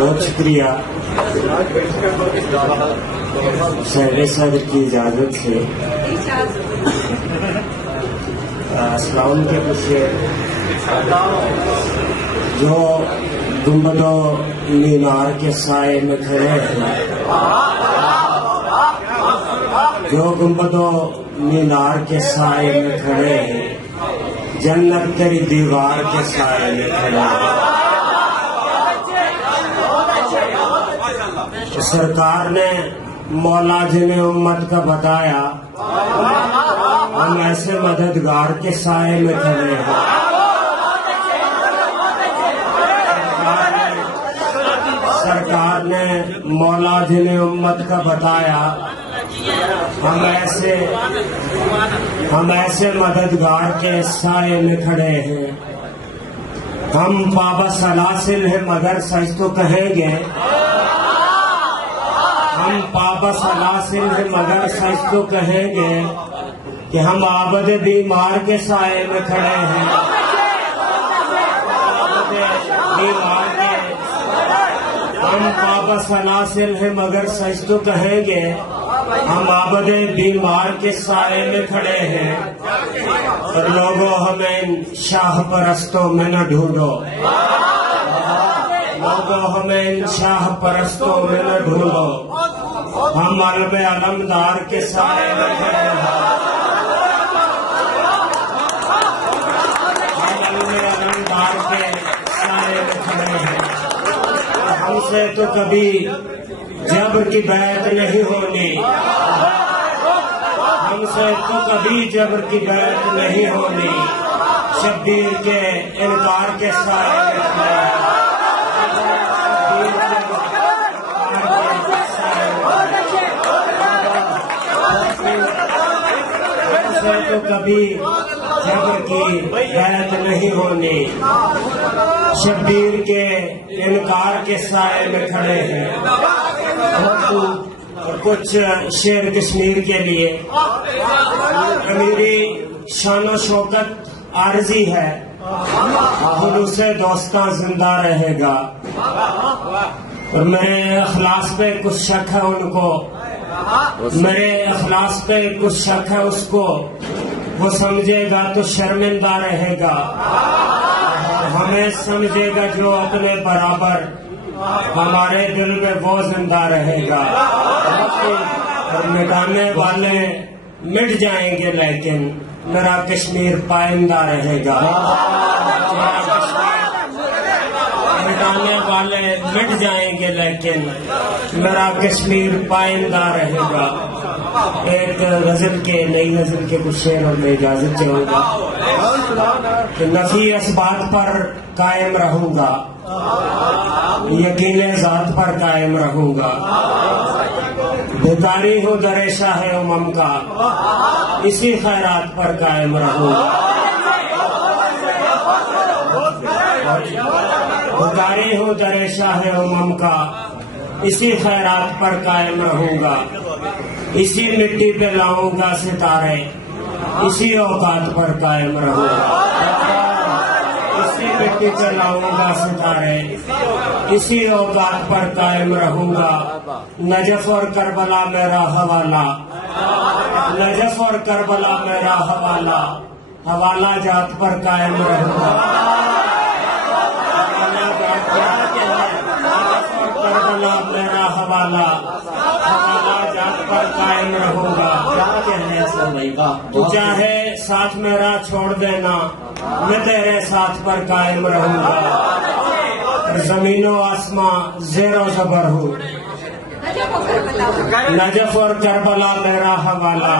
बहुत शुक्रिया शहर सदर की इजाज़त से। सलाम के पीछे जो गुंबदो मीनार के साए में खड़े हैं, जो गुंबदो मीनार के साए में खड़े हैं, जन्नत तेरी दीवार के साए में खड़े हैं। सरकार ने मौला जिन्हें उम्मत का बताया, हम ऐसे मददगार के साए में खड़े हैं। सरकार ने मौला जिन्हें उम्मत का बताया, हम ऐसे मददगार के साए में खड़े हैं। हम बाबा सलासिल है मगर सच तो कहेंगे, हम बाबा सलासिल है मगर सच तो कहेंगे कि हम आबद बीमार के साए में खड़े हैं। बीमार के हम बाबा सलासिल है मगर सच तो कहेंगे, हम आबद बीमार के साए में खड़े हैं। और लोगों हमें शाह परस्तों में न ढूंढो, लोगों हमें शाह परस्तों में न ढूंढो, हम अलम अलमदार के साए में खड़े हैं। अलम अलमदार के साए में खड़े हैं। हमसे तो कभी जबर की बैत नहीं होनी, हमसे तो कभी जबर की बैत नहीं होनी। शब्बीर के इनकार के साए में खड़े हैं। तो कभी जबर की बैत नहीं होनी। शब्बीर के इनकार के साए में खड़े हैं। और कुछ शेर कश्मीर के लिए। मेरी शानो शौकत आरजी है, जुलूसे दोस्तां जिंदा रहेगा। और मेरे अखलास पे कुछ शक है उनको, मेरे अखलास पे कुछ शक है उसको, वो समझेगा तो शर्मिंदा रहेगा। हमें समझेगा जो अपने बराबर, हमारे दिल में वो जिंदा रहेगा। और मिटाने वाले मिट जाएंगे लेकिन मेरा कश्मीर पाइंदा रहेगा। मिटाने वाले मिट जाएंगे लेकिन मेरा कश्मीर पाइंदा रहेगा। एक गजल के नई गजल के कुछ शेर और मैं इजाजत चाहूंगा कि नफी इस बात पर कायम रहूंगा, यकीन जात पर कायम रहूंगा। भिखारी हूँ दरे शाह उमम का, इसी खैरात पर कायम रहूंगा। भिखारी हूँ दरे शाह उमम का, इसी खैरात पर कायम रहूंगा। इसी मिट्टी पे लाऊंगा सितारे, इसी औकात पर कायम रहूंगा। इसी मिट्टी पे लाऊंगा सितारे, इसी औकात पर कायम रहूंगा। नजफ और करबला मेरा हवाला, नजफ और करबला मेरा हवाला, हवाला जात पर कायम रहूंगा। करबला मेरा हवाला, हवाला जात पर कायम रहूंगा। क्या कहने असल भाई का, तू चाहे साथ मेरा छोड़ देना, मैं तेरे साथ पर कायम रहूंगा। जमीनो आसमां ज़ेरो ज़बर हूँ, नजफ और करबला मेरा हवाला,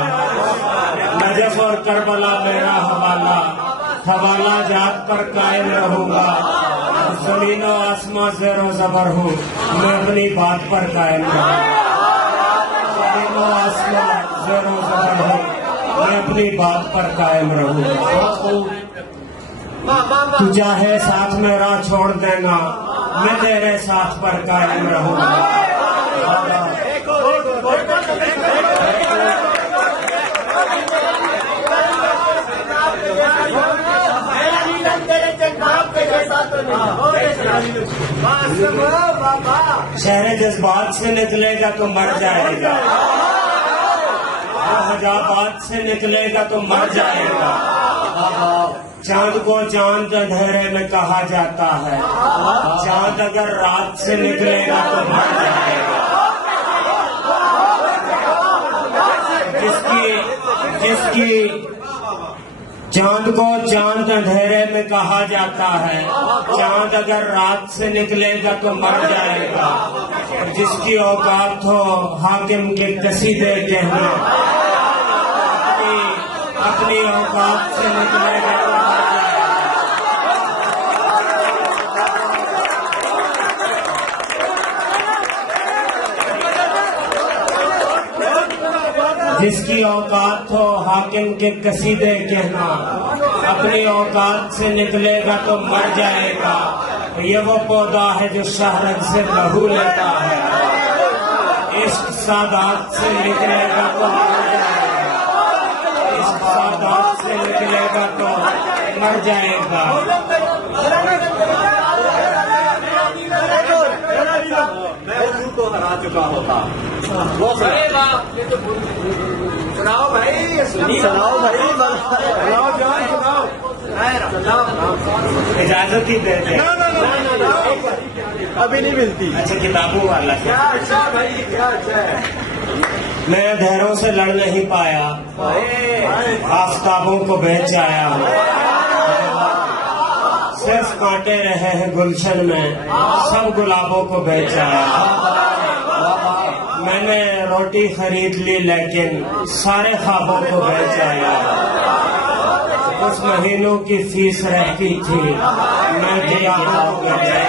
नजफ और करबला मेरा हवाला, हवाला जात पर कायम रहूंगा। जमीनो आसमां ज़ेरो ज़बर हूँ, मैं अपनी बात पर कायम रहूंगा। जमीनो आसमां ज़ेरो ज़बर हूँ, मैं अपनी बात पर कायम रहूंगा। तू चाहे साथ मेरा छोड़ देना, मैं तेरे साथ पर कायम रहूंगा। शहर जज्बात से निकलेगा तो मर जाएगा, हजाबाद से निकलेगा तो मर जाएगा। चांद को चांद अंधेरे में कहा जाता है, चांद अगर रात से निकलेगा तो मर जाएगा। जिसकी चांद को चांद अंधेरे में कहा जाता है, चांद अगर रात से निकलेगा तो मर जाएगा। और जिसकी औकात हो हाकिम के कसीदे कहना, अपनी औकात से निकलेगा तो मर जाएगा। जिसकी औकात हो हाकिम के कसीदे कहना, अपनी औकात से निकलेगा तो मर जाएगा। ये वो पौधा है जो शहरत से लहू लेता है, इश्क सादात से निकलेगा तो मर जाएगा, इश्क सादात से निकलेगा तो मर जाएगा। मैं तो हरा चुका होता। सुनाओ भाई, सुनाओ भाई, सुनाओ जान, सुनाओ। इजाजत ही दे दे। अभी नहीं मिलती। अच्छा, किताबों वाला क्या अच्छा भाई, क्या अच्छा है। मैं अंधेरों से लड़ नहीं पाया, आफताबों को बेच आया हूँ। सिर्फ कांटे रहे हैं गुलशन में, सब गुलाबों को बेच आया। मैंने रोटी खरीद ली लेकिन सारे ख्वाबों को बेच आया। कुछ महीनों की फीस रहती थी, मैं किताबों को बेच आया।